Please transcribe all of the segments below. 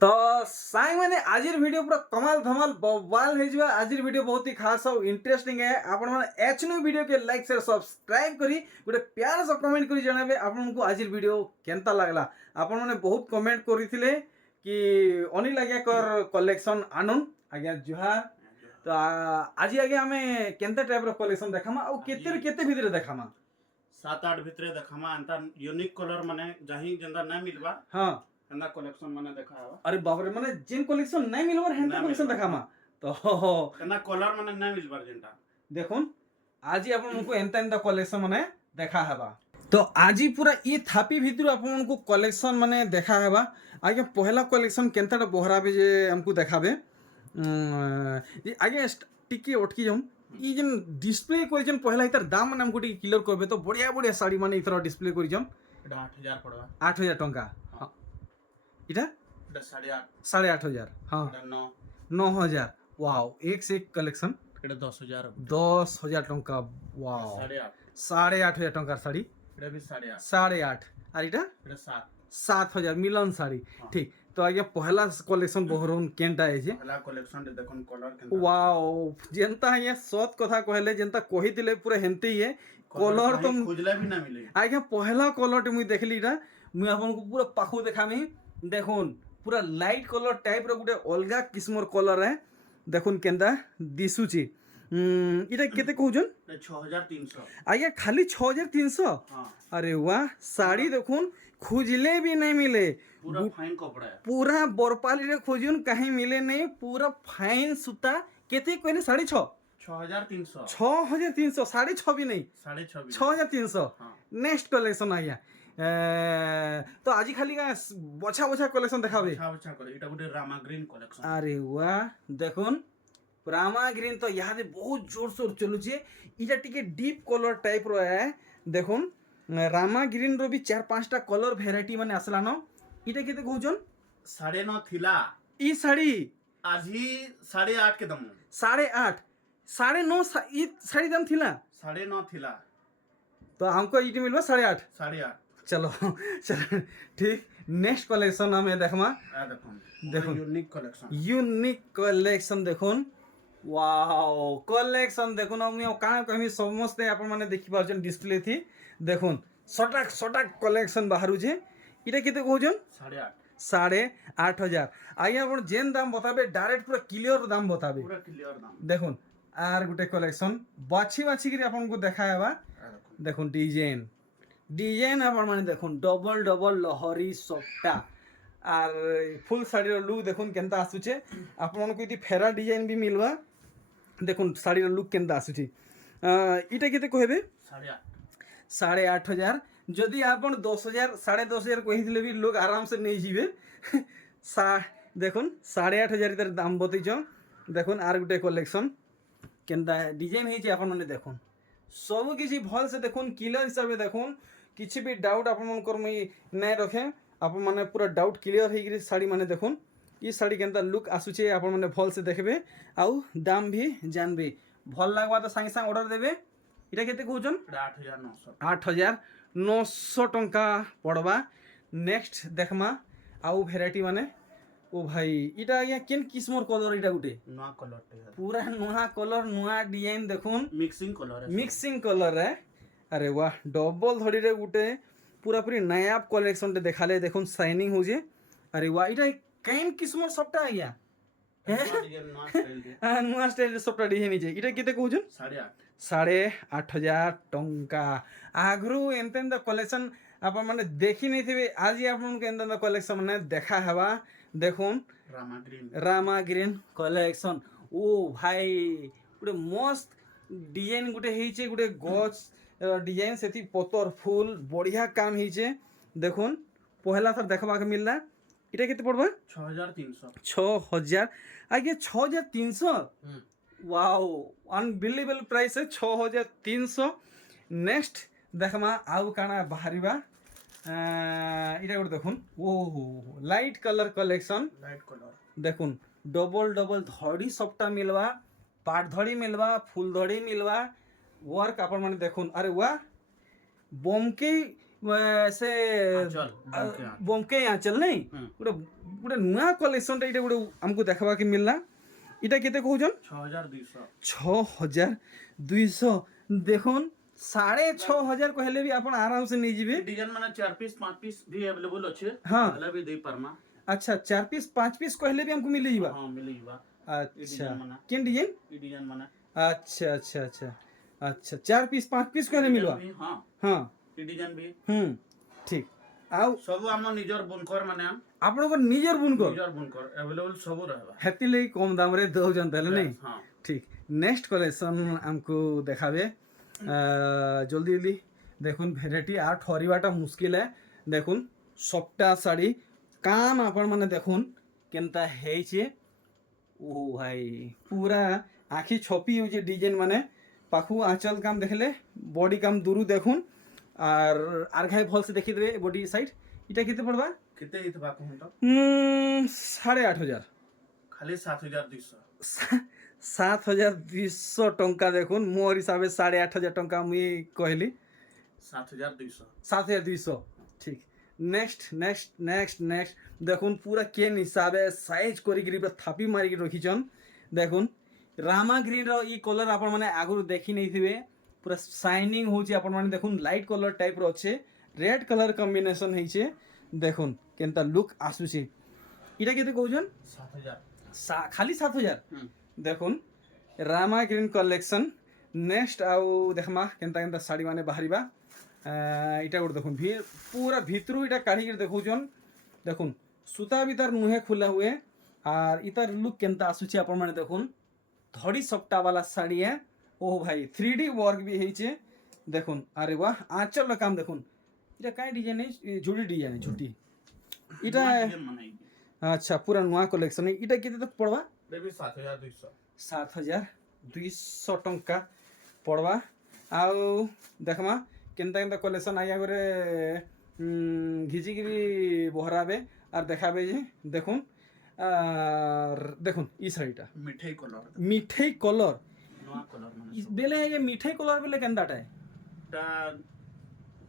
तो साई मैंने आज वीडियो पूरा कमाल धमाल बवाल हो आज वीडियो बहुत ही खास और इंटरेस्टिंग है। आपण मैंने एच न्यू वीडियो के लाइक शेयर सब्सक्राइब करी गोटे प्यार से कमेंट करी जणाबे आपन को आज वीडियो केनता लागला। आपण मैंने बहुत कमेंट करथिले कि अनिल आज्ञा कर कलेक्शन आनुन आज्ञा जुहार। तो आज आगे हमें केनता टाइप रो कलेक्शन देखामा और केते केते भितरे देखामा 7-8 भितरे देखामा अंता यूनिक कलर माने जाही जंदा ना मिलबा। हां एंदा कलेक्शन माने देखावा। अरे बाप रे माने जिन कलेक्शन नहीं मिलवर हेंता कलेक्शन देखामा तो एंदा कलर माने ना मिलबार जेंटा देखुन आज ही अपन को एंता एंता कलेक्शन माने देखा हेबा। तो आज ही पूरा ये थापी भितर अपन को कलेक्शन माने देखा हेबा। आगे पहला कलेक्शन केनता बहराबे जे हमको देखाबे आगे टिके अटकी जाऊँ ई जन डिस्प्ले करिजन पहला इतर दाम माने हमको टिके क्लियर करबे तो बढ़िया बढ़िया साड़ी माने इतर डिस्प्ले करिजन एटा 8000 पड़वा 8000 टंका। हां इटा एटा 8.5 8,500 हां एटा 9 9,000 वाओ एक से एक कलेक्शन एटा 10,000 10,000 टंका वाओ 8.5 8,500 टंकार साड़ी एटा भी 8.5 8,500 और इटा एटा 7,000 मिलन साड़ी ठीक। तो आगे पहला कलेक्शन बहरन केनटा है जे पहला कलेक्शन दे देखन कलर केनता वाओ जेंता ये सत कथा कहले जेंता कहि दिले पूरा हेंते ही है कलर तो खुजला भी ना मिले। आगे पहला कलर मुई देखली रा मुई आपन को पूरा पाखु देखामी देखुन पूरा लाइट कलर टाइप रो गुटे अलगा किस्मर कलर है देखुन केंदा दिसुची इटा केते कहउजन 6300 आगे खाली 6,300। हां अरे वाह साड़ी देखुन खुजले भी नहीं मिले पूरा फाइन कपड़ा है पूरा बरपाली रे खोजुन कहीं मिले नहीं पूरा फाइन सूता केते कहले 6,500 6300 6,300 6,500 भी नहीं 6.5 6,300 हाँ। नेक्स्ट कलेक्शन आ गया तो आज खाली का बछा बछा कलेक्शन देखाबे अच्छा करे एटा गुटे रामा ग्रीन कलेक्शन। अरे वाह देखुन रामा ग्रीन तो यहाँ बहुत जोर शोर चलू छे इटा टिके डीप कलर टाइप रो है देखुन रामा ग्रीन रो भी 4-5टा कलर वेराइटी माने आसला न इटा केते कहउजन 9.5 थिला ई साड़ी आज ही 8.5 के दम 8.5 9.5 ई साड़ी दाम थिला 9.5 थिला तो हमको इटी मिलबा 8.5 8.5 चलो चलो ठीक। नेक्स्ट कलेक्शन हमें देखमा आ देखो देखो यूनिक कलेक्शन यूनिक कलेक्शन देखुन वाओ कलेक्शन देखुन हम काना कहि समस्त आपण माने देखि पाछन डिस्प्ले थी देखुन सटाक सटाक कलेक्शन बाहरु जे इटा केते कहउजन 8.5 8,500 आगे आपण जेन दाम बताबे डायरेक्ट पूरा क्लियर दाम बताबे पूरा क्लियर दाम देखुन आर गुटे कलेक्शन बाछी बाछी करी आपण को देखायबा देखुन डिजाइन डिजाइन आपण माने देखुन डबल डबल लहरी सप्ता आर फुल साड़ी रो लुक देखुन केनता आसुचे आपण को इति फेरा डिजाइन भी मिलवा देखुन साड़ी रो लुक केनता आसुची इटा केते कहबे 8.5 8,500 जदि आपण 10,000 10,500 कहि दिले भी लोग आराम से नहीं जीवे देखुन 8,500 इधर दाम बतैछ देखुन आर गुटे कलेक्शन केनता डिजाइन हेछि आपण माने देखुन सब किसी भल से देखुन क्लियर हिसाब से देखुन किसी भी डाउट आपण मन कर मई नै रखे आपण माने पूरा डाउट क्लियर हे गिरी साड़ी माने देखुन ई साड़ी केनता लुक आसुचे आपण माने भल से देखबे आउ दाम भी जानबे भल लागबा तो संगे संग ऑर्डर देबे इटा केते कहउजन 8,900 टंका पड़वा। नेक्स्ट देखमा आउ वेराइटी माने ओ भाई इटा आज्ञा केन किस्मर कलर इटा गुटे नया कलर पूरा नुहा कलर नुहा डिजाइन देखुन मिक्सिंग कलर है मिक्सिंग कलर है। अरे वाह डबल धड़ी रे गुटे पूरा पूरी नया कलेक्शन टे देखाले देखुन शाइनिंग हो जे। अरे वाह इटा केन किस्मर सबटा आज्ञा नुआ स्टाइल सबटा डिजाइन जे इटा केते कहउजन 8,500 टंका आगरू एंतेन द कलेक्शन आपण माने देखि नै थिबे आज आपण के एंतेन द कलेक्शन माने देखा हेबा देखुन रामा ग्रीन कलेक्शन ओ भाई गुटे मस्त डिजाइन गुटे हेइचे गुटे गछ डिजाइन सेथि पतर फूल बढ़िया काम हेइचे देखुन पहला थर देखबा के मिलला इटा केते पड़बा 6,000 आगे 6,300 वाओ अनबिलीवेबल प्राइस है 6,300। नेक्स्ट देखमा आउ काना बाहरिबा इटा गुटे देखुन ओहो लाइट कलर कलेक्शन देखुन डबल डबल धड़ी सबटा मिलवा पाट धड़ी मिलवा फूल धड़ी मिलवा वर्क आपण माने देखुन अरे वाह बमके ସେ ଆଞ୍ଚଲ, ବଙ୍କେ ଆଞ୍ଚଲ। ବଙ୍କେ ଆଞ୍ଚଲ ନାଇଁ ଗୋଟେ ଗୋଟେ ନୂଆ କଲେକ୍ସନଟା ଏଇଟା ଗୋଟେ ଆମକୁ ଦେଖବାକେ ମିଳିଲା। ଏଇଟା କେତେ କହୁଛନ୍? 6200 6200 দেখুন 6500 कहले भी ଆପଣ आराम से नहीं जीवे। डिजाइन माने 4 पीस 5 पीस भी अवेलेबल अच्छे हाँ। हला भी दे परमा। अच्छा 4 पीस 5 पीस कहले भी हमको मिल जाइबा। हां मिल जीवा। अच्छा माना। केन डिजाइन? ई डिजाइन माने अच्छा अच्छा अच्छा अच्छा 4 पीस 5 पीस कहले मिलवा। हां हाँ ई डिजाइन भी ठीक आउ सब हम निजर बुनकर माने आपनको निजर बुनकर निजर बुनकर अवेलेबल सब रहबा। हेती लई कम दाम रे दउजन तले नहीं। हां ठीक नेक्स्ट कलेक्शन हमको देखाबे जल्दी जल्दी देखुन भेराइटी आ ठरिबाटा मुश्किल है। देखुन सबटा शाड़ी काम आपण माने देखुन केनता हेइछे। ओ भाई पूरा आखि छपी होजे डिजाइन माने पाखु आंचल काम देखले बॉडी काम दूरु देखुन आर घाई भल से देखि देबे बॉडी साइड इटा केते पड़बा केते हितबा कहूं तो 8500 खाली 7200 7200 टंका देखुन मोर हिसाबे 8500 टंका मुई कहली 7200 7200 ठीक नेक्स्ट नेक्स्ट नेक्स्ट नेक्स्ट देखुन पूरा केन हिसाबे साइज करी पूरा थापी मारी रखीचन। देखुन रामा ग्रीन रो ई कलर आपण माने आगु देखि नै थिबे पूरा शाइनिंग होची आपण माने देखुन लाइट कलर टाइप रो अच्छे रेड कलर कॉम्बिनेशन हेइचे। देखुन केनता लुक आसुची इटा केते कहउछन 7000 खाली 7000 देखुन रामा ग्रीन कलेक्शन नेक्स्ट आउ देखमा केनता केनता साड़ी माने बाहरिबा इटा गोटे देखुन पूरा भितरू इटा काढ़ी देखुछन। देखुन सूता भी तार नुहे खुला हुए और इतार लुक केनता आसुची आपण माने देखुन धड़ी सप्टा वाला साड़ी है। ओह भाई 3D वर्क भी हेइचे। देखुन अरे वाह आंचल काम देखुन इटा काई डिजाइन है झुटी डिजाइन है झुटी इटा अच्छा पूरा नुआ कलेक्शन है। इटा केते तक पड़वा बेबी 7200 7200 टंका पड़वा। आउ देखमा केनता केनता कलेक्शन आया करे घिचिकिरी बहराबे और देखाबे जे देखुन देखुन ई शाड़ीटा मिठाई कलर नवा कलर माने बेले ये मिठाई कलर बेले केनताटा है ता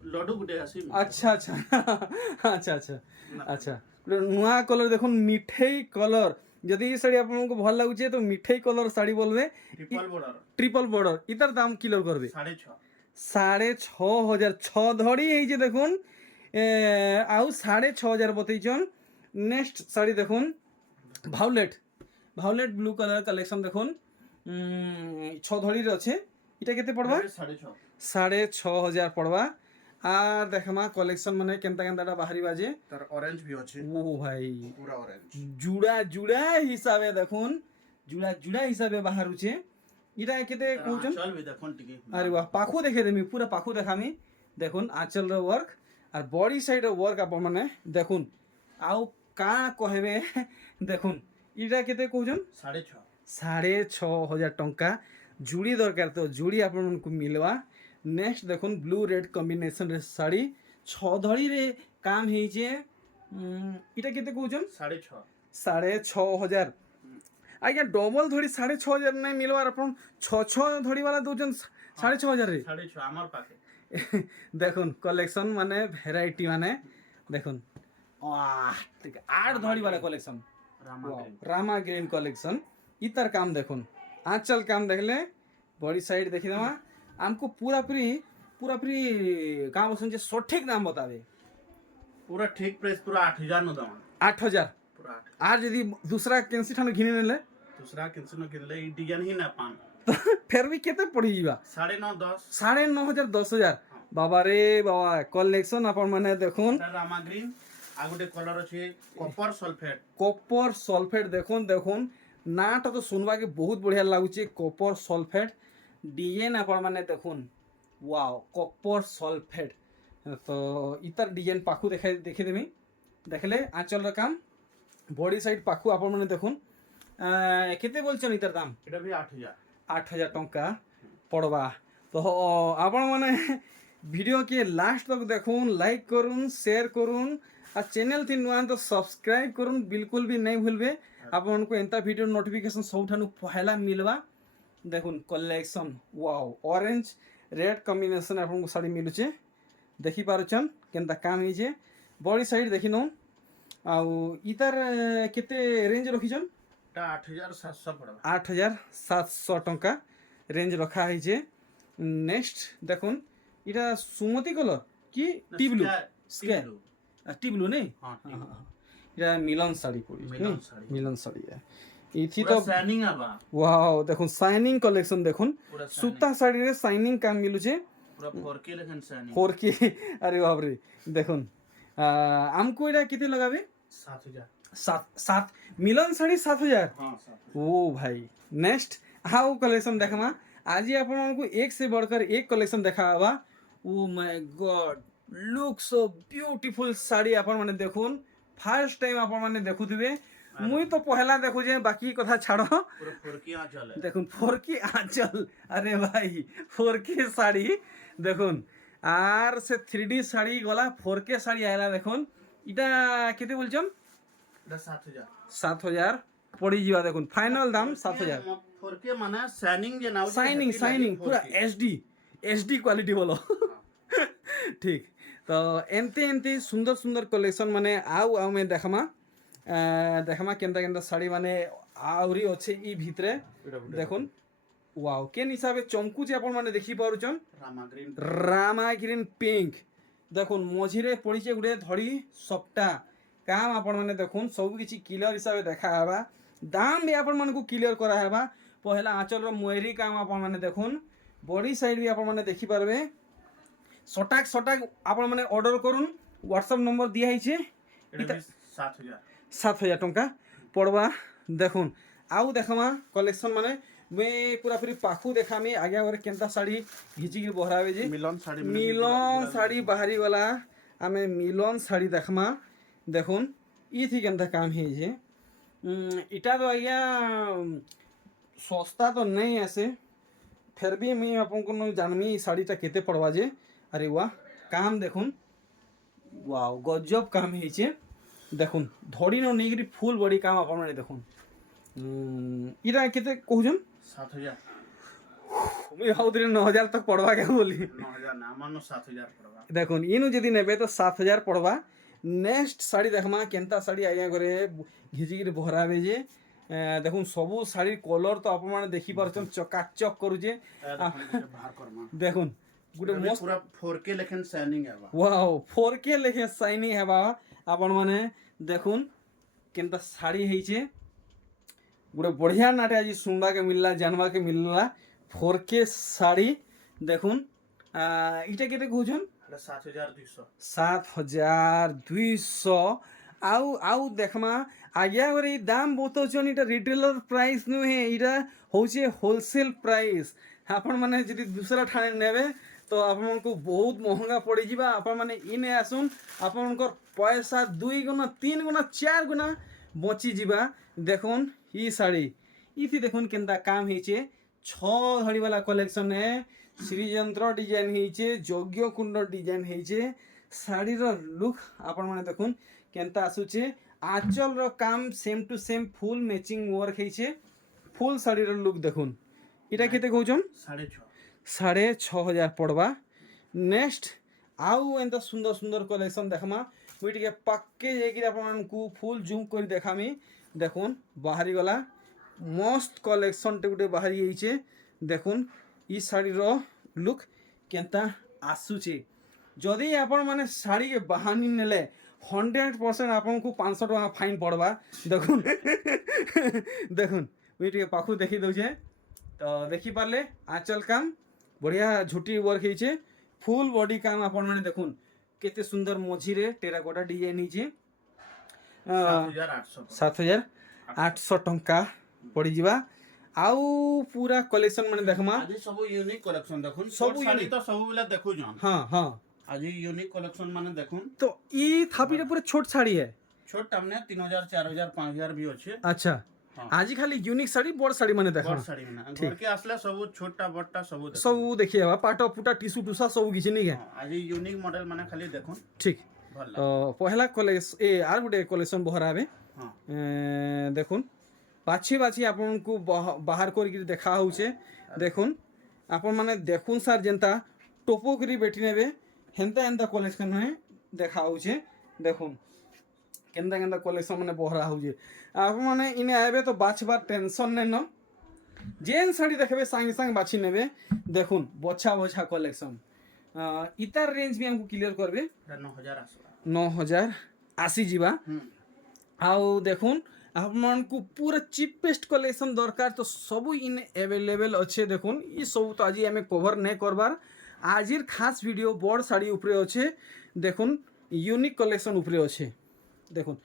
लड्डू गुटे आसी। अच्छा अच्छा अच्छा अच्छा अच्छा नुआ कलर देखुन मिठाई कलर यदि ये शाड़ी आपको भल लगुचे तो मिठाई कलर शाड़ी बोलबे ट्रिपल बॉर्डर इतार दाम किलो करबे 6500 छ धड़ी है देखुन आउ 6500 बतईचन। नेक्स्ट शाड़ी देखुन भाउलेट भाउलेट ब्लू कलर कलेक्शन देखुन छ धड़ी रे अच्छे इटा केते पड़वा 6500 पड़वा। आर देखमा कलेक्शन माने केनता केनताटा बाहरी बाजे तार ऑरेंज भी अछि। ओ भाई पूरा ऑरेंज जुड़ा जुड़ा हिसाबे देखुन जुड़ा जुड़ा हिसाबे बाहरुचे इटा केते कहउचन चल भी देखुन टिके। अरे वाह पाखु देखे देमी पूरा पाखु देखामी देखुन आंचल रो वर्क और बॉडी साइड रो वर्क आप माने देखुन आउ का कहबे देखुन इटा केते कहउचन 6500 टंका जुड़ी दरकार तो जुड़ी आपन को मिलवा। नेक्स्ट देखुन ब्लू रेड कॉम्बिनेशन रे साड़ी छ धड़ी रे काम हेइचे इटा केते कहउचन 6500 आज्ञा डबल धड़ी 6500 नहीं मिलवार अपन छ धड़ी वाला दउचन 6500 रे 6500 हमर पाके देखुन कलेक्शन माने वेराइटी माने देखुन वाह 8 धड़ी वाला कलेक्शन रामा ग्रीन कलेक्शन इतर काम देखुन आंचल काम देखले बॉडी साइड देखि दमा हमको पूरा फ्री काम सुन जे सटीक दाम बतावे पूरा ठीक प्राइस पूरा 8000 न दाम 8000 पूरा 8 आज यदि दूसरा कैंसी ठान घिने नेले दूसरा किनसे न किनले ई डिजाइन ही ना पान फिर भी केते पड़ी जीवा 9.5 10 9.5 10,000 बाबा रे बाबा कलेक्शन अपन माने देखुन रामा ग्रीन आ गुटे कलर अछि कॉपर सल्फेट देखुन देखुन नाटा तो सुनवा के बहुत बढ़िया लागुचे कॉपर सल्फेट डिजाइन अपन माने देखुन वाओ कॉपर सल्फेट तो इतर डिजाइन पाखु देखि देमी देखले आंचल र काम बॉडी साइड पाखु अपन माने देखुन केते बोलछन इतर दाम एटा भी 8000 टंका पड़वा। तो आपण माने वीडियो के लास्ट तक देखुन लाइक करुन शेयर करुन और चैनल थी नुआन तो सब्सक्राइब करुन बिल्कुल भी नहीं भूलबे आपन को एंता वीडियो नोटिफिकेशन सबठानु पहला मिलवा। देखुन collection wow orange red combination आपन को साड़ी मिलुचे देखि पारुचन କେନ୍ତା କାମ୍ ହେଇଛେ ବଡି ସାଇଡ୍ ଦେଖି ନଉନ୍ ଆଉ ଇତାର କେତେ ରେଞ୍ଜ ରଖିଛନ୍ ଟା 8700 ପଡବା 8700 ଟଙ୍କା ରେଞ୍ଜ ରଖା ହେଇଛେ ନେକ୍ସଟ ଦେଖୁନ୍ ଇଟା ସୁମତି କଲର କି ଟି ବ୍ଲୁ ସ୍କାଏ ଟି ବ୍ଲୁ ନାଇଁ ହଁ এটা মিলন শাড়ি পড়ি মিলন শাড়ি। মিলন শাড়ি ইথি পুরা তো শাইনিং আবা ওয়াও দেখুন শাইনিং কালেকশন দেখুন পুরা সুতা শাড়িরে শাইনিং কাম মিলুছে পুরা 4K লেখেন শাইনিং ফোর কে আরে বাপরে দেখুন আমকো এটা কেতে লাগাবে 7000 সাত সাত মিলন শাড়ি 7000 हां 7 ओ भाई नेक्स्ट आओ कलेक्शन देखमा आज ही अपन को एक से बढ़कर एक कलेक्शन देखा हवा oh my god look so beautiful sari अपन माने देखुन फर्स्ट टाइम अपन माने देखुथिबे मुई तो पहला देखु जे बाकी कथा छाड़ो पूरा 4K आंचल है দেখুন ফোর কি আঁচল আরে ভাই ফোর কে শাড়ি দেখুন আর সে 3D শাড়ি গলা 4K শাড়ি আইলা দেখুন এটা কেতে বলছম এটা 7000 7000 পড়ি যাবা দেখুন ফাইনাল দাম 7000 4K মানে শাইনিং যে নাও সাইনিং সাইনিং পুরা এইচডি কোয়ালিটি বলো ঠিক তো এমতি এমতি সুন্দর সুন্দর কলেকশন মানে আউ আউ মে দেখামা কেনতা কেনতা শাড়ি মানে আউরি আছে ই ভিতরে দেখুন ওয়াও কেন হিসাবে চমকুছে আপন মানে দেখি পারুছন রামা গ্রিন রামা গ্রিন পিঙ্ক দেখুন মঝিরে পড়িছে গুটে ধড়ি সবটা কাম আপন মানে দেখুন সবু কিছু ক্লিয়ার হিসাবে দেখা হেবা দাম বি আপন মানকু ক্লিয়ার করা হেবা পহেলা আঁচলর ময়ূরী কাম আপন মানে দেখুন বডি সাইড বি আপন মানে দেখি পারবে সটাক সটাক আপন মানে অর্ডর করুন হোয়াটসঅ্যাপ নম্বর দিয়া হইছে এটা 7000 7000 টঙ্কা পড়বা দেখুন আউ দেখামা কলেকশন মানে মুই পুরাপুরি পাখু দেখামি আগে আগে কেনতা শাড়ি ঘিচিকি বহরাবে যে মিলন শাড়ি মিলন শাড়ি বাহারি গলা আমি মিলন শাড়ি দেখমা দেখুন ইথি কেনতা কাম হয়েছে ইটা তো আজ্ঞা সস্তা তো নেই আসে ফের বি মুই আপনকু জানমি এই শাড়িটা কেতে পড়বা যে আরে ওয়াহ কাম দেখুন ওয়াও গজব কাম হয়েছে দেখুন ধড়ি নেইকি ফুল বডি কাম আপনার দেখুন ইটা কেতে কহুছন 7000 মুই ভাবুଥିଲି 9000 তক পড়বা কে বলি 9000 না মানো 7000 পড়বা দেখুন ইনু যদি নেবে তো 7000 পড়বা নেক্সট শাড়ি দেখমা কেনতা শাড়ি আজ্ঞা করে ঘিচিকি বহরাবে যে দেখুন সবু শাড়ির কলর তো আপনার দেখি পারছেন চকাচক করুছে বাহার করমা দেখুন গুটে মস্ত পুরা 4K লেখেন শাইনিং আবা ওয়াও 4K লেখে শাইনিং হেবা আপন মানে দেখুন কেনতা শাড়ি হয়েছে গোটে বঢ়িয়া নাটে আজ শুনবাকে মিললা জানবাকে মিললা 4K শাড়ি দেখুন ইটা কেতে কହୁছন এটা 7200 7200 আউ আউ দেখমা আজ্ঞা করে এই দাম বতাউছন এটা রিটেলর প্রাইস নুহে এটা হচ্ছে হোলসেল প্রাইস আপন মানে যদি দুসরা ঠানে নেবে তো আপনার বহুত মহঙ্গা পড়িযা আপন মানে ইনে আসুন আপনার পয়সা 2 গুণা 3 গুণা 4 গুণা বঁচি যা দেখুন ই শাড়ি ইথি দেখুন কেনতা কাম হয়েছে 6 ধড়িওয়ালা কলেকশনে শ্রীযন্ত্র ডিজাইন হয়েছে যজ্ঞ কুণ্ড ডিজাইন হয়েছে শাড়ির লুক আপন মানে দেখুন কেনতা আসুছে আঁচলর কাম same to same full matching work হয়েছে ফুল শাড়ির লুক দেখুন এটা কেতে কହୁছন 6500 পড়বা নেক্সট আউ এন্তা সুন্দর সুন্দর কলেকশন দেখমা মুই টিকে পাক্কে যাইকি আপনার ফুল জুম করে দেখামি দেখুন বাহারি গলা মস্ত কলেকশনটা গোটে বাহারি যাইছে দেখুন ই শাড়ির লুক কেনতা আসুছে যদি আপন মানে শাড়িকে বাহানি নেলে 100% আপনার 500 টাকা ফাইন পড়বা দেখুন দেখুন মুই টিকে পাখু দেখি দৌছে তো দেখি পারলে আঁচল কাম বঢ়িয়া ঝুটি ওয়ার্ক হয়েছে ফুল বডি কাম আপন মানে দেখুন কেতে সুন্দর মঝিরে টেরাকোটা ডিজাইন হয়েছে 7800 টঙ্কা পড়িযা আউ পুরা কলেকশন মানে দেখমা আজি সবু ইউনিক কালেকশন দেখুন সবু সবু শাড়ি unique। তো সবু বেলা দেখু জন হ্যাঁ হ্যাঁ আজি ইউনিক কালেকশন মানে দেখুন তো ই থাপিটা পুরা ছোট শাড়ি হ্যাঁ ছোট আমনে 3000 4000 5000 भी আছে আচ্ছা হ্যাঁ। আজি খালি ইউনিক শাড়ি বড় শাড়ি মানে দেখা বড় শাড়ি মানে ঘরকে আসলে সবু ছোটটা বড়টা সবু দেখুন সব দেখি যাবা পাট পুটা টিসু টুসা সব কিছু নেই হ্যাঁ, আজি ইউনিক মডেল মানে খালি দেখুন ঠিক ভাল তো পহেলা কলেজ এ আর গোটে কলেকশন বহরাবে হ্যাঁ দেখুন বাছি বাছি আপনার বাহার করি দেখা হচ্ছে দেখুন আপন মানে দেখুন স্যার যেনতা টোপো করি বেটি নেবে হেনতা হেনতা কলেকশন দেখা হচ্ছে দেখুন কেନ୍ତା କେନ୍ତା କଲେକ୍ସନ୍ ମାନେ ବହରା ହଉଛେ ଆପଣମାନେ ଇନେ ଆଇବେ ତ ବାଛବାର ଟେନସନ୍ ନାଇଁନ ଯେନ୍ ଶାଢ଼ୀ ଦେଖବେ ସାଙ୍ଗେ ସାଙ୍ଗେ ବାଛି ନେବେ ଦେଖୁନ୍ ବଛା ବଛା କଲେକ୍ସନ୍ ଇତାର ରେଞ୍ଜ ବି ଆମକୁ କ୍ଲିୟର କରିବେ 9000 আসলা 9000 ଆସିଯିବା ଆଉ ଦେଖୁନ୍ ଆପଣମାନଙ୍କୁ ପୁରା ଚିପେଷ୍ଟ କଲେକ୍ସନ୍ ଦରକାର ତ ସବୁ ଇନ୍ ଆଭେଲେବଲ୍ ଅଛେ ଦେଖୁନ୍ ଇ ସବୁ ତ ଆଜି ଆମେ କଭର ନାଇଁ କରବାର୍ ଆଜିର ଖାସ ଭିଡ଼ିଓ ବଡ଼ ଶାଢ଼ୀ ଉପରେ ଅଛେ ଦେଖୁନ୍ ୟୁନିକ୍ କଲେକ୍ସନ୍ ଉପରେ ଅଛେ দেখুন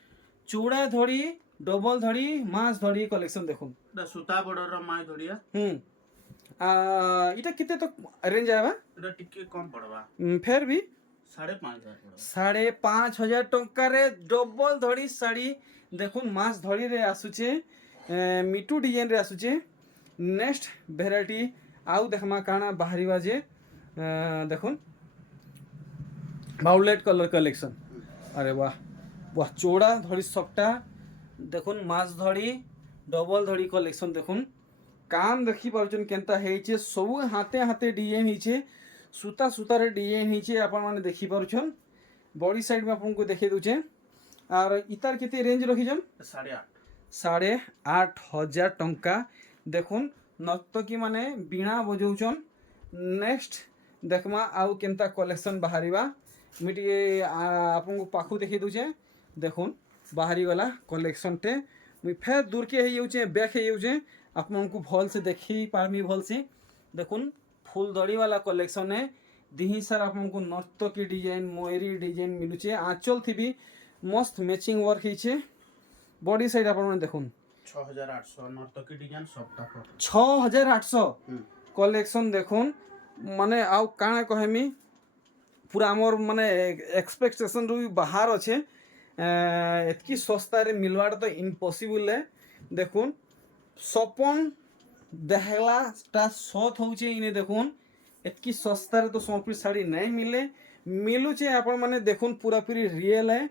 চূড়া ধড়ি ডবল ধড়ি মাছ ধড়ি কলেকশন দেখুন এটা সুতা বড়র মাই ধরিয়া এটা কেতে তো রেঞ্জ আইবা এটা টিকে কম পড়বা ফের भी 5500 পড়বা 5500 টঙ্কারে ডবল ধড়ি শাড়ি দেখুন মাছ ধড়ি রে আসুছে মিটু ডিজাইন রে আসুছে নেক্সট ভ্যারাইটি আউ দেখমা কাଣା বাহারিবা যে দেখুন ভায়োলেট কলর কালেকশন আরে বাহ বাহ চৌড়া ধড়ি সবটা দেখুন মাছ ধড়ি ডবল ধড়ি কলেকশন দেখুন কাম দেখি পারছেন কেনতা হয়েছে সবু হাতে হাতে ডিজাইন হয়েছে সুতা সুতারে ডিজাইন হয়েছে আপন মানে দেখি পারছেন বডি সাইড মে আপনাকে দেখে দউছে আর ইতার কেতে রেঞ্জ রখিছেন 8.5 8,500 টঙ্কা দেখুন নর্তকী মানে বীণা বজাউছন নেক্সট দেখমা আউ কেনতা কলেকশন বাহারিবা আমি টিকে আপনাকে পাখু দেখে দউছে দেখুন বাহারি গলা কলেকশনটে মুই ফের দূরকে হয়ে যাউছে ব্যাক হয়ে যাউছে আপনাকে ভলসে দেখি পারমি ভলসে দেখুন ফুল দড়িওয়ালা কলেকশনে দিহি সার আপনাকে নর্তকী ডিজাইন ময়ূরী ডিজাইন মিলুছে আঁচল থিবি মস্ত ম্যাচিং ওয়ার্ক হয়েছে বডি সাইড আপনার দেখুন 6800 নর্তকী ডিজাইন সবটা 6800 কলেকশন দেখুন মানে আউ কাଣା কহেমি পুরা আমার মানে এক্সপেক্টেশন রু বাহার আছে এতকি সস্তারে মিলবাটা তো ইম্পসিবল है দেখুন সপন দেখলাটা সত হচ্ছে ইনে দেখুন এতকি সস্তারে তো সম্পূর্ণ শাড়ি নাই মিলে মিলুছে আপন মানে দেখুন পুরাপুরি রিয়েল है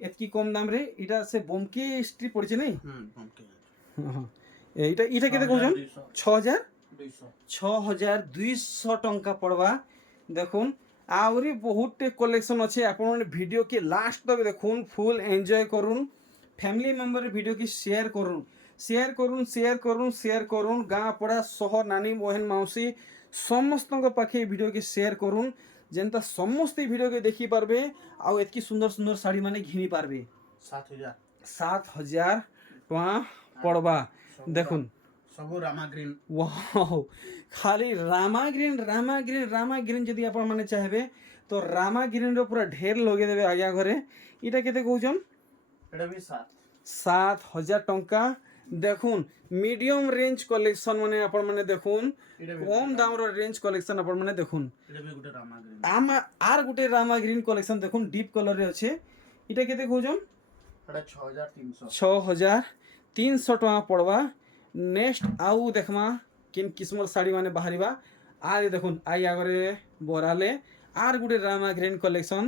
এতকি কম দাম রে এটা সে বোমকে স্ট্রি পড়ছে নাই ওকে এইটা এটা কেতে কইছন 6000 200 6200 টঙ্কা পড়বা দেখুন আউরি বহুতটে কলেকশন আছে আপনার ভিডিও কে লাস্ট তক দেখুন ফুল এনজয় করুন ফ্যামিলি মেম্বার ভিডিও কি শেয়ার করুন শেয়ার করুন শেয়ার করুন শেয়ার করুন গাঁ পড়া শহর নানি বহেন মাউসী সমস্ত পাখে ভিডিও কে শেয়ার করুন যেনতা সমস্ত ভিডিও কে দেখি পারবে আউ এতকি সুন্দর সুন্দর শাড়ি মানে ঘিনি পারবে 7000 7000 টঙ্কা পড়বা দেখুন সবু রামা গ্রিন ওয়াও খালি রামা গ্রিন যদি আপন মানে চাইবে তো রামা গ্রিন র পুরা ঢের লগে দেবে আজ্ঞা ঘরে এটা কেতে কৌছন এটা বি 7000 টঙ্কা দেখুন মিডিয়াম রেঞ্জ কলেকশন মানে আপন মানে দেখুন কম দামর রেঞ্জ কলেকশন আপন মানে দেখুন এটা বি গুটে রামা গ্রিন আর গোটে রামা গ্রিন কলেকশন দেখুন ডিপ কলর রে আছে এটা কেতে কৌছন এটা 6300 6300 টঙ্কা পড়বা নেক্সট আউ দেখমা কিন কিসমর শাড়ি মানে বাহারিবা আর দেখুন আই আগরে বরালে আর গোটে রামা গ্রিন কলেকশন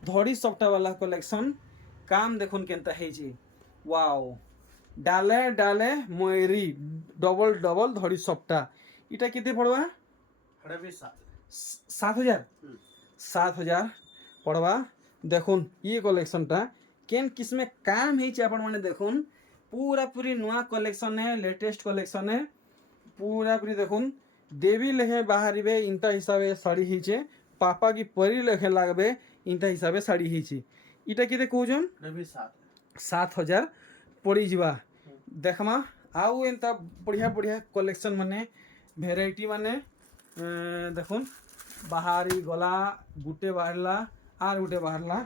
ধড়ি সফটা वाला কলেকশন কাম দেখুন কেনতা হয়েছে ওয়াও ডালে ডালে ময়ূরী ডবল ডবল ধড়ি সফটা এটা কেতে পড়বা এটা বি 7000 7000 পড়বা দেখুন ই কলেকশনটা কেন কিসমে কাম হয়েছে আপন মানে দেখুন पूरा पूरी नुआ कलेक्शन है लेटेस्ट कलेक्शन है पूरा पूरी देखुन देवी लेखे बाहरिबे इंता हिसाबे शाड़ी हिचे पापा की परी लेखे लागबे इंता हिसाबे शाड़ी हिचे इटा केते कहउजन এটা বি 7000 पड़ी जिबा देखमा आउ एंता बढ़िया बढ़िया कलेक्शन माने भेराइटी माने देखुन बाहरी गला गुटे बाहरला आर गुटे बाहरला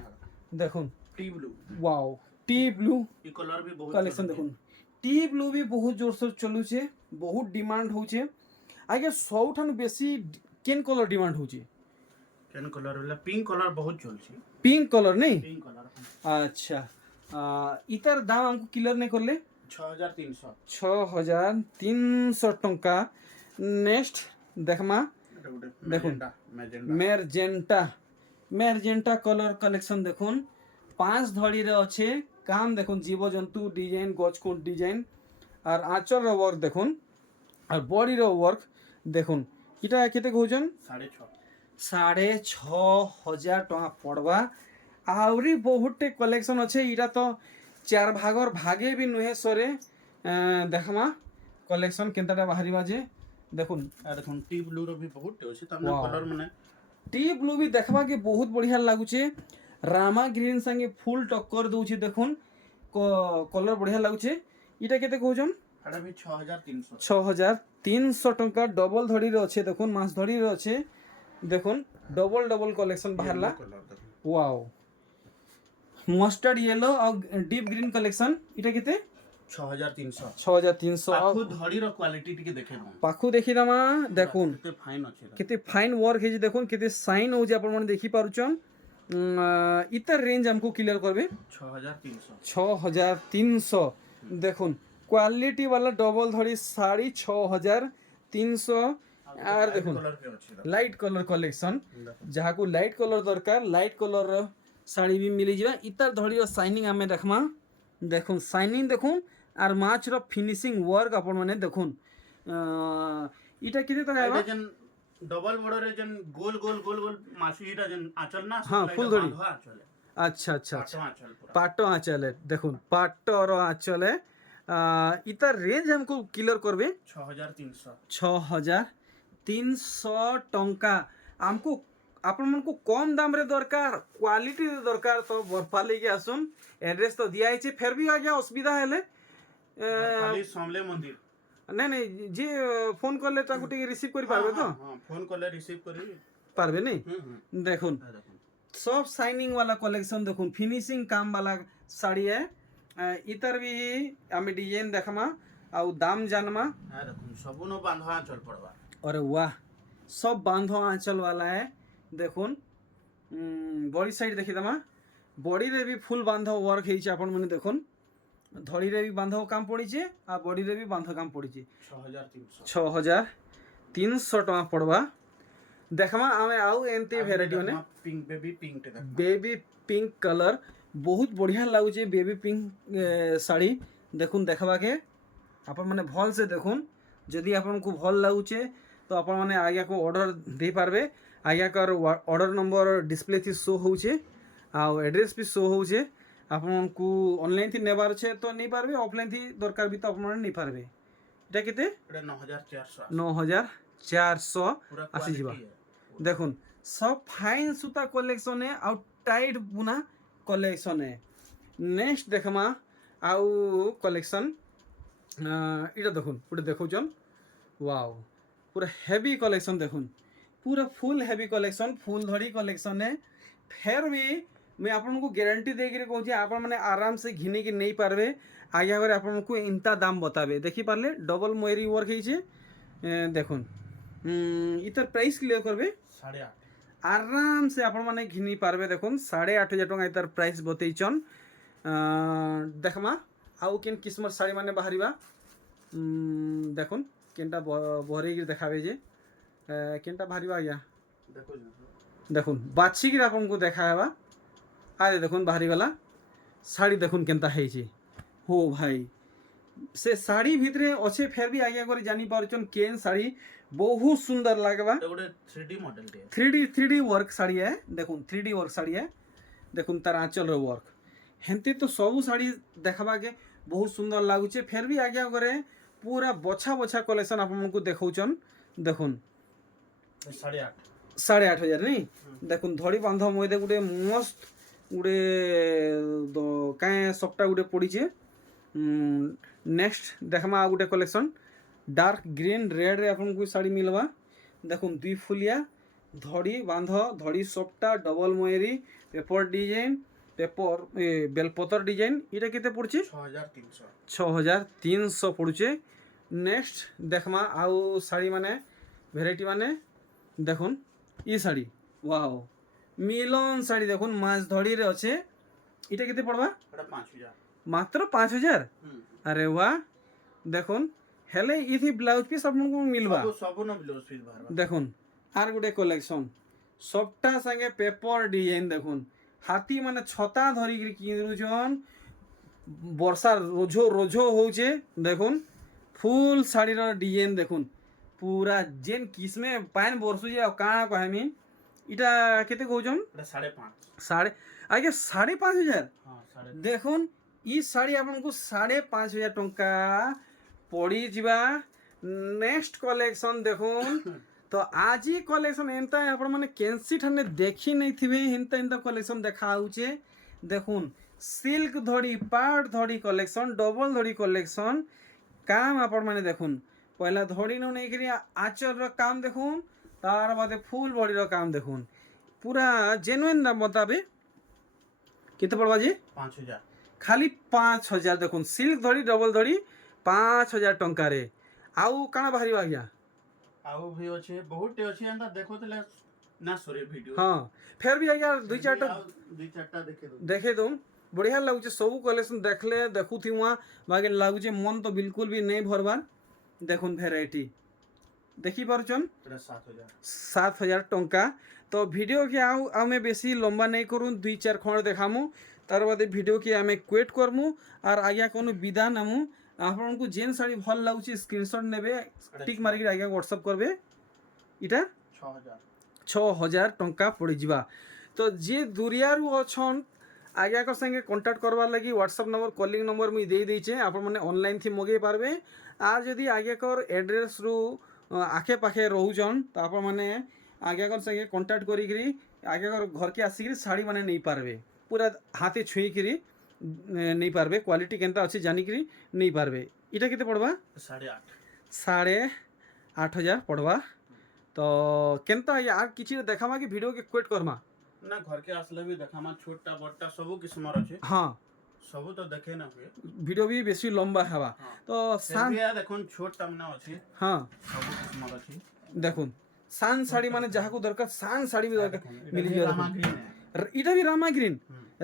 देखुन tea blue wow tea blue इ कलर भी बहुत कलेक्शन देखुन टी ब्लू भी बहुत जोर से चलुचे बहुत डिमांड होचे आगे सबठानु बेसी केन कलर डिमांड होचे केन कलर वाला पिंक कलर बहुत चलछि पिंक कलर नहीं पिंक कलर अच्छा इतर दाम हमको क्लियर नहीं करले 6300 6300 टंका नेक्स्ट देखमा এটা গুটে দেখুন। ম্যাজেন্টা मेरजेंटा कलर कलेक्शन देखुन 5 धड़ी रे अच्छे काम देखुन जीवजंतु डिजाइन गजकोट डिजाइन और आंचल रो वर्क देखुन और बॉडी रो वर्क देखुन इटा केते कहउजन 6.5 6000 टका पड़वा ଆହୁରି ବହୁତଟେ କଲେକ୍ସନ୍ ଅଛେ ଇଟା ତ ଚାର ଭାଗର ଭାଗେ ବି ନୁହେଁ ସରେ ଦେଖମା କଲେକ୍ସନ୍ କେନ୍ତାଟା ବାହାରିବା ଯେ ଦେଖୁନ୍ আর দেখুন টি ব্লুর ভি বহুত আছে তার Wow. কলর মানে टी ब्लू भी देखवा के बहुत बढ़िया लगुचे रामा ग्रीन संगे फुल टक्कर दउचे देखुन कलर बढ़िया लगुचे इटा केते कहउछन এটা ভি 6300 6300 टंका डबल धड़ी रे अच्छे देखुन मास धड़ी रे अच्छे देखुन डबल डबल कलेक्शन बाहरला কলর দেখুন वाओ मस्टर्ड येलो और डीप ग्रीन कलेक्शन इटा केते 6300 6300 পাখু ধড়ির কোয়ালিটি টিকে দেখে দাও पाखु देखि दमा देखुन কেতে ফাইন আছে এটা। केते फाइन वर्क है देखुन केते साइन हो जे अपन मन देखि पारुचन इतर रेंज हमको क्लियर करबे 6300 6300 देखुन क्वालिटी वाला डबल धड़ी साड़ी 6300 আর দেখুন কলর ভি আছে এটা। লাইট কলর কলেকশন দেখুন। যাহাকু লাইট কলর দরকার লাইট কলর শাড়ি भी मिली ଯିବା इतर धड़ी साइनिंग आमे देखमा देखुन साइनिंग देखुन আর মাছর ফিনিশিং ওয়ার্ক আপন মানে দেখুন ইটা কেতে টাকা এটা যেন ডবল বর্ডারে যেন গোল গোল গোল গোল মাছি এটা যেন আঁচল না হ্যাঁ, ফুল ধরি। আঁচলে আচ্ছা আচ্ছা আচ্ছা পাটো আঁচল পুরা পাটো আঁচলে দেখুন পাটর আঁচলে ইতার রেঞ্জ हमको ক্লিয়ার করবে 6300 6300 टंका हमको आपण मन को कम दाम रे दरकार क्वालिटी रे दरकार तो बरपाली के आसुन एड्रेस तो दिया है फिर भी आ गया असुविधा हेले খালি সমলে মন্দির नहीं नहीं जे फोन करले ताकू टिके रिसीव करि पारबे तो হ্যাঁ ফোন করলে রিসিভ করি पारबे नहीं देखुन দেখুন सब साइनिंग वाला कलेक्शन देखुन फिनिशिंग काम वाला साड़ी है इतर भी हमें डिजाइन देखमा आउ दाम जानमा হ্যাঁ দেখুন সবুনো বাঁধা আঁচল পড়বা अरे वाह सब बांधो आंचल वाला है देखुन बॉडी साइड देखी दमा बॉडी रे भी फुल बांधो वर्क ହେଇଛି आपण माने देखुन धड़ी रे भी बांधो काम पड़ीছে आ बॉडी रे भी बांधो काम पड़ीছে 6300 6300 टका पड़वा देखमा आमे आउ एंती वेराइटी माने পিঙ্ক বেবি পিঙ্কটা দেখুন बेबी पिंक कलर बहुत बढ़िया लाଗୁছে बेबी पिंक साड़ी देखुन देखबा के आपण माने भल से देखुन यदि आपण को भल लाଗୁছে तो आपण माने आगे को ऑर्डर दे पारबे आगे कर ऑर्डर नंबर डिस्प्ले थी शो होउছে आ एड्रेस भी शो होउছে आपण को ऑनलाइन थी नेबार छे तो नहीं पारबे ऑफलाइन थी दरकार भी तो आपण माने नहीं पारबे এটা কেতে এটা 9400 9400 পুরা আসি ଯିବା কোয়ালিটি দেখুন सब फाइन सूता कलेक्शन है आउ टाइट बुना कलेक्शन है नेक्स्ट देखमा आउ कलेक्शन इटा देखुन पूरा देखौछन वाओ पूरा हेवी कलेक्शन देखुन पूरा फुल हेवी कलेक्शन फुल धड़ी कलेक्शन है फिर भी मैं आपन को गारंटी देके कहूँ आपण मैंने आराम से घिनी के नहीं पारबे आगे अगर आपन को इंता दाम बताबे देखी पारले डबल मोयरी वर्क है देखुन इतर प्राइस क्लियर करबे 8.5 आराम से आपण माने घिनी पारबे देखुन 8500 टका इतर प्राइस बतैचन देखमा आउ केन किस्मत साड़ी माने बाहरिबा देखुन केनटा भरे गिर देखाबे जे केनटा बाहरिबा गया দেখুন देखुन बाछी गिर आपन को देखाबा आरे देखुन बाहरी वाला साड़ी देखुन केनता हेची हो भाई से साड़ी भितरे अच्छे फिर भी आगे करे जानी पारचन केन साड़ी बहुत सुंदर लागबा এটা ଗୋଟେ 3D মডেল দিয়ে 3D वर्क साड़ी है देखुन 3D वर्क साड़ी है देखुन तार आंचल रो वर्क हेंते तो सबू साड़ी देखबा के बहुत सुंदर लागुचे फिर भी आगे करे पूरा बछा बछा कलेक्शन आप को देखौचन देखुन 8.5 8500 नहीं देखुन धड़ी बांध मोदे गुटे मस्त गुटे काए सप्ता गुटे पड़ीचे नेक्स्ट देखमा आ गुटे कलेक्शन डार्क ग्रीन रेड रे आपन को साड़ी मिलवा देखुन दुई फुलिया धड़ी बांध धड़ी सप्ता डबल मोयरी पेपर डिजाइन पेपर बेलपतर डिजाइन इटा केते पड़छे 6300 6300 पड़ुचे नेक्स्ट देखमा आउ साड़ी माने भेराइटी माने देखुन ई साड़ी वाओ मिलन साड़ी देखुन माछ धड़ी रे अच्छे इटा केते पड़वा এটা 5000 मात्र 5000 अरे वाह देखुन हेले इथि ब्लाउज पीस आपन को मिलवा সবুনো ব্লাউজ পিস বাহারবা देखुन आर गुटे कलेक्शन सबटा संगे पेपर डिजाइन देखुन हाथी माने छता धरी कि किनुछन वर्षा रोजो रोजो होउचे देखुन फुल साड़ी रो डिजाइन देखुन पूरा जेन किसमे पान बरसु जे काना कहमी इटा केते कहउछन এটা 5.5 साढ़े ଆଜ୍ଞା 5,500 ହଁ ସାଢ଼େ ଦେଖୁନ୍ ଇ ଶାଢ଼ୀ ଆପଣଙ୍କୁ 5,500 ଟଙ୍କା ପଡ଼ିଯିବା। ନେକ୍ସଟ କଲେକ୍ସନ୍ ଦେଖୁନ୍ ତ ଆଜି କଲେକ୍ସନ୍ ଏନ୍ତା ଆପଣ ମାନେ କେନ୍ସି ଠାନେ ଦେଖି ନେଇଥିବେ ଏନ୍ତା ଏନ୍ତା କଲେକ୍ସନ୍ ଦେଖା ହଉଛେ। ଦେଖୁନ୍ ସିଲ୍କ ଧଡ଼ି ପାଟ ଧଡ଼ି କଲେକ୍ସନ୍ ଡବଲ ଧଡ଼ି କଲେକ୍ସନ୍ କାମ ଆପଣ ମାନେ ଦେଖୁନ୍ ପहला ଧଡ଼ି नु ନେଇକିରି ଆଚରର କାମ ଦେଖୁନ୍ ତାର ବାଦେ ଫୁଲ ବଡ଼ିର କାମ ଦେଖୁନ୍ ପୁରା ଜେନୁଇନ୍ ଦାମ ବତାବେ କେତେ ପଡ଼ବା ଯେ 5,000 ଖାଲି 5,000 ଦେଖୁନ୍ ସିଲ୍କ ଧଡ଼ି ଡବଲ ଧଡ଼ି 5,000 ଟଙ୍କାରେ। ଆଉ କାଣା ବାହାରିବା ଆଜ୍ଞା? ଆଉ ବି ଅଛି ବହୁତଟେ ଅଛି ଏନ୍ତା ଦେଖୁଥିଲେ ନା ସରେ ଭିଡ଼ିଓ ହଁ ଫେର୍ ବି ଆଜ୍ଞା ଦୁଇ ଚାରିଟା ଦୁଇ ଚାରିଟା ଦେଖେ ଦଉ ଦେଖେଇ ଦଉନ୍ ବଢ଼ିଆ ଲାଗୁଛେ ସବୁ କଲେକ୍ସନ୍ ଦେଖଲେ ଦେଖୁଥିମା ବାକି ଲାଗୁଛେ ମନ ତ ବିଲକୁଲ ବି ନେଇ ଭରବାର୍। ଦେଖୁନ୍ ଭେରାଇଟି ଦେଖିପାରୁଛନ୍ ଏଟା 7,000 7,000 ଟଙ୍କା। ତ ভিডিও কে আমি বেশি লম্বা নেই করুন 2-4 খন্ড দেখামু তার বাদে ভিডিও কে আমি কুয়েট করমু আর আজ্ঞা কোনো বিদা নেমু। আপনার যেন শাড়ি ভাল লাগুছে স্ক্রিনশট নেবে টিক মারিকি আজ্ঞা হোয়াটসঅ্যাপ করবে। এটা 6,000 6,000 ଟଙ୍କା ପଡ଼ିଯିବା। ତ ଯିଏ ଦୁରିଆରୁ ଅଛନ୍ ଆଜ୍ଞାଙ୍କ ସାଙ୍ଗେ କଣ୍ଟାକ୍ଟ କରବାର୍ ଲାଗି ହ୍ୱାଟ୍ସଆପ୍ ନମ୍ବର କଲିଂ ନମ୍ବର ମୁଇଁ ଦେଇ ଦେଇଛେ ଆପଣମାନେ ଅନଲାଇନ୍ ଥି ମଗେଇ ପାରବେ। আর যদি আজ্ঞাকর এড্রেসরু আখে পাখে রহুছন তো আপনার আজ্ঞাকর সাথে কন্টাক্ট করিকি আজ্ঞাকর ঘরকে আসিকি শাড়ি মানে নেই পারবে পুরা হাতে ছুঁইকি নেই পারবে কোয়ালিটি কেনতা আছে জানিকি নেই পারবে। এটা কেতে পড়বা 8,500 8,500 পড়বা। তো কেনতা আর কিছু দেখামা কি ভিডিও কে কুয়েট করমা? না ঘরকে আসলে भी দেখামা ছোটটা বড়টা সবু কিসমর আছে হ্যাঁ সবু তো দেখে না हुए ভিডিও भी বেশি লম্বা হওয়া। তো সান দেখুন ছোটটা মানে আছে হ্যাঁ সবু কিসমর আছে দেখুন সান শাড়ি মানে যাহাকু দরকার সান শাড়ি भी দরকার মিলি যাবে। রামা গ্রিন এটা भी রামা গ্রিন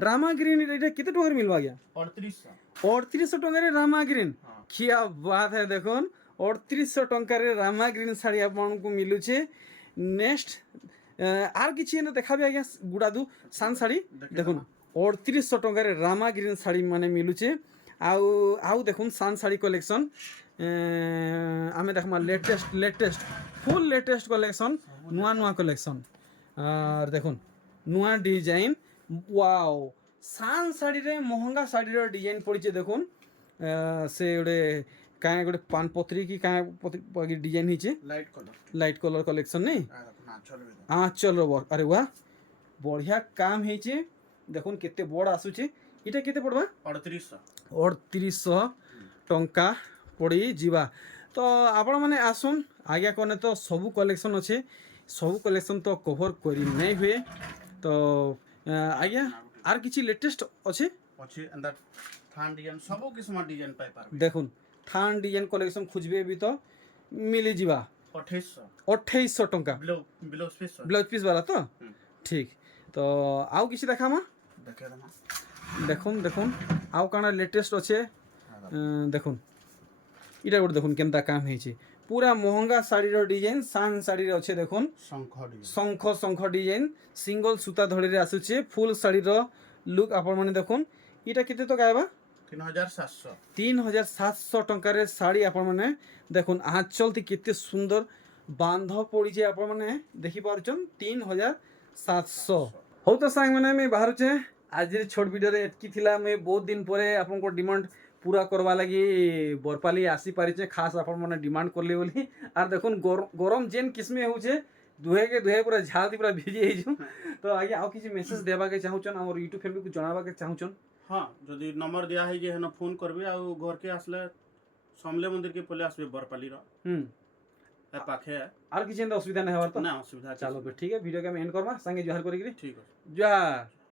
রামা গ্রিন এটা কেতে টাকার মিলবা আজ্ঞা? 3800 3800 টাকার রামা গ্রিন হ্যাঁ। কিয়া বাত হ্যাঁ দেখুন 3800 টাকার রামা গ্রিন শাড়ি আপনার মিলুছে। নেক্সট আর কিছু এনে দেখাবে আজ্ঞা গুড়াদু সান শাড়ি দেখুন 3800 টাকার রামা গ্রিন শাড়ি মানে মিলুছে। আউ আউ দেখুন সান শাড়ি কলেকশন আমি দেখমা লেটেস্ট ফুল লেটেস্ট কলেকশন নূয়া নূয়া কলেকশন আর দেখুন নূয়া ডিজাইন ওয়াও সান শাড়িরে মহঙ্গা শাড়ির ডিজাইন পড়িছে দেখুন সে গোটে কাঁ গোটে পানপত্রি কি কাঁ ডিজাইন হয়েছে লাইট কলর কলেকশন নেই আঁচল আরে ওয়া বঢ়িয়া কাম হয়েছে দেখুন কেতে বড় আসুছে। এটা কেতে পড়বা? 3800 টঙ্কা পড়ি যা। তো আপন মানে আসুন আজ্ঞা কনে তো সবু কলেকশন আছে সবু কলেকশন তো কভর করি নাই হুয়ে। তো আজ্ঞা আর কিছু লেটেস্ট আছে থান ডিজাইন সবু কিসমর ডিজাইন পাই পারবে। দেখুন থান ডিজাইন কলেকশন খুঁজবে বি তো মিলি যা 2800 টঙ্কা ব্লাউজ পিস বালা তো ঠিক। তো আউ কিছু দেখামা দেখুন দেখুন আউ কাଣା লেটেস্ট অছে দেখুন এটা গোটে দেখুন কেনতা কাম হয়েছে পুরা মহঙ্গা শাড়ির ডিজাইন সান শাড়ির অছে দেখুন শঙ্খ শঙ্খ ডিজাইন সিঙ্গল সুতা ধড়িরে আসুছে ফুল শাড়ির লুক আপন মানে দেখুন। এটা কেতে তো গাইবা? 3,700 টঙ্কার শাড়ি আপন মানে দেখুন আঁচলতি কেতে সুন্দর বান্ধ পড়িছে আপন মানে দেখি পারছন 3,700। হଉ ତ ସାଙ୍ଗମାନେ ମୁଇଁ ବାହାରୁଛେ ଆଜିର ଛୋଟ ଭିଡ଼ିଓରେ ଏତ୍କି ଥିଲା। ମୁଇଁ ବହୁତ ଦିନ ପରେ ଆପଣଙ୍କ ଡିମାଣ୍ଡ ପୁରା କରବା ଲାଗି ବରପାଲି ଆସିପାରିଛେ ଖାସ୍ ଆପଣମାନେ ଡିମାଣ୍ଡ କଲେ ବୋଲି। ଆର୍ ଦେଖୁନ୍ ଗରମ ଯେନ୍ କିସ୍ମି ହେଉଛେ ଦୁହେକେ ଦୁହେ ପୁରା ଝାଳତି ପୁରା ଭିଜି ହେଇଛୁ। ତ ଆଜ୍ଞା ଆଉ କିଛି ମେସେଜ ଦେବାକେ ଚାହୁଁଛନ୍ ଆମର ୟୁଟ୍ୟୁବ ଫ୍ୟାମିଲିକୁ ଜଣାବାକେ ଚାହୁଁଛନ୍? ହଁ ଯଦି ନମ୍ବର ଦିଆ ହେଇଛି ହେନ ଫୋନ୍ করবে ଆଉ ঘরকে আসলে সমলে মন্দির কে পলে আসবে বরপালির পাখে আর কিছু এন্তা অসুবিধা নাই হবার তো? না অসুবিধা চলো ঠিক আছে ভিডিও কে আমি এন্ড করবা সাঙ্গে জুহার করিকি ঠিক আছে জুহার।